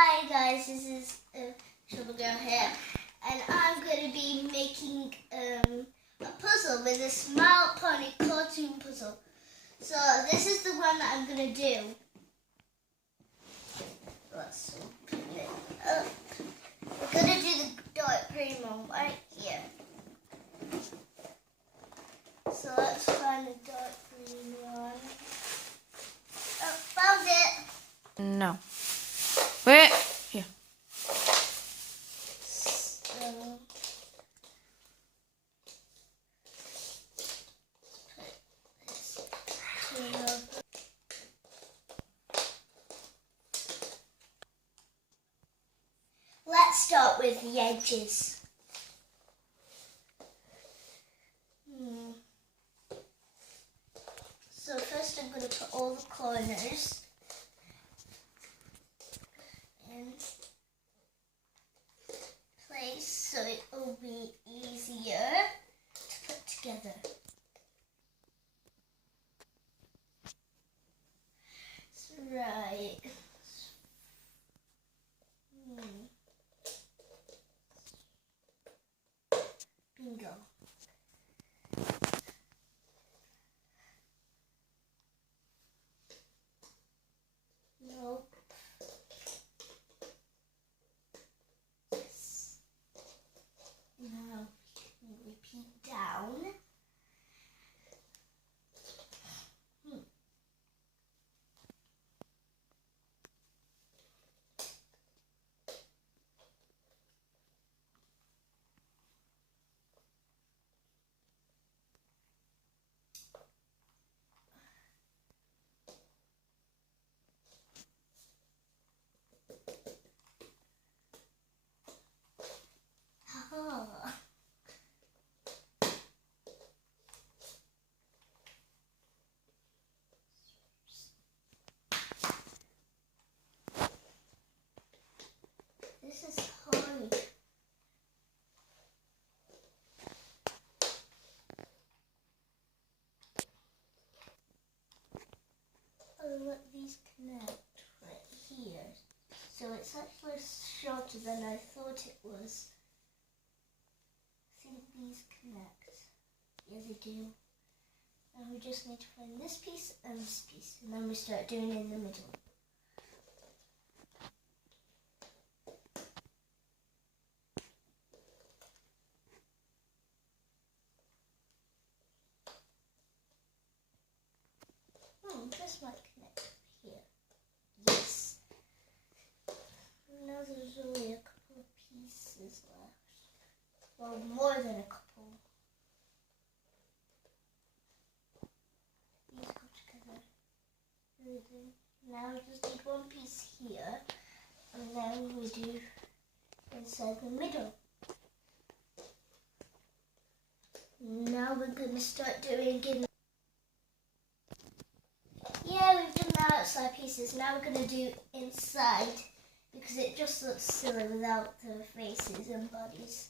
Hi guys, this is Trouble Girl here, and I'm going to be making a puzzle with a Smile Pony cartoon puzzle. So this is the one that I'm going to do. Let's open it up. We're going to do the dark green one right here. So let's find the dark green one. Oh, found it! No. Wait. Here. Let's start with the edges. So first I'm going to put all the corners in place so it will be easier to put together. Right. Bingo. Nope. Now we can repeat down. This is hard. I'll let these connect right here. So it's actually shorter than I thought it was. I think these connect. Yeah, they do. And we just need to find this piece and this piece. And then we start doing it in the middle. This might connect here. Yes. Now there's only a couple of pieces left. Well, more than a couple. These go together. Now we just need one piece here. And then we do inside the middle. Now we're going to start doing in. Yeah, we've done the outside pieces. Now we're going to do inside because it just looks silly without the faces and bodies.